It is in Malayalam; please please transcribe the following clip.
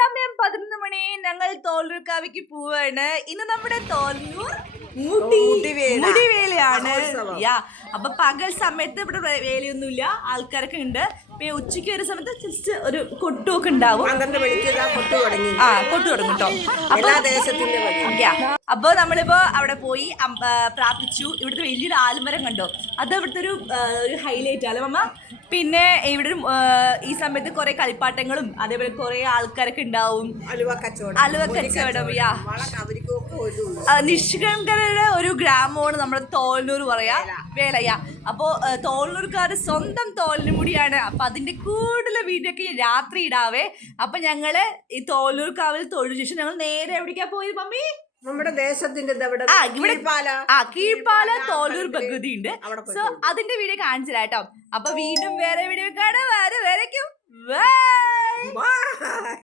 സമയം പതിനൊന്ന് മണി ഞങ്ങൾ തോൽക്കാവിക്ക് പോവാണ്. ഇന്ന് നമ്മുടെ മുടിവേല. മുടിവേലയാണ്. യാ അപ്പൊ പകൽ സമയത്ത് ഇവിടെ വേലയൊന്നുമില്ല. ആൾക്കാരൊക്കെ ഉണ്ട് പിന്നെ ഉച്ചയ്ക്ക് ഒരു സമയത്ത് ജസ്റ്റ് ഒരു കൊട്ടുമൊക്കെ ഉണ്ടാവും. ആ കൊട്ടു തുടങ്ങും കേട്ടോ എല്ലാ ദേശത്തിന്റെ വഴി ഓക്കെയാ അപ്പൊ നമ്മളിപ്പോ അവിടെ പോയി പ്രാർത്ഥിച്ചു. ഇവിടുത്തെ വലിയൊരു ആൽമരം കണ്ടോ? അത് ഇവിടുത്തെ ഒരു ഒരു ഹൈലൈറ്റ് ആണ്. മമ്മ പിന്നെ ഇവിടെ ഒരു ഈ സമയത്ത് കുറെ കളിപ്പാട്ടങ്ങളും അതേപോലെ കുറെ ആൾക്കാരൊക്കെ ഉണ്ടാവും. അലുവ കച്ചവടം. അലുവ കച്ചവടം, യാ. നിഷ്കണ്ഠരുടെ ഒരു ഗ്രാമമാണ് നമ്മുടെ തോൽനൂർ പറയാ. വേലയ്യ അപ്പോ തോൽനൂർക്കാർ സ്വന്തം സ്വന്തം തോലിനുമുടിയാണ് അപ്പൊ അതിന്റെ കൂടുതൽ വീഡിയോ ഒക്കെ രാത്രി ഇടാവേ. അപ്പൊ ഞങ്ങൾ ഈ തോൽനൂർ കാവിൽ തൊഴിൽ ശേഷം ഞങ്ങൾ നേരെ എവിടേക്കാ പോയത് മമ്മി? നമ്മുടെ ദേശത്തിന്റെ ആ, ഇവിടെ- കീഴ്പാല. തോലൂർ പകുതി ഉണ്ട് സോ അതിന്റെ വീഡിയോ കാണിച്ചില്ല കേട്ടോ. അപ്പൊ വീണ്ടും വേറെ വീഡിയോ കാണാൻ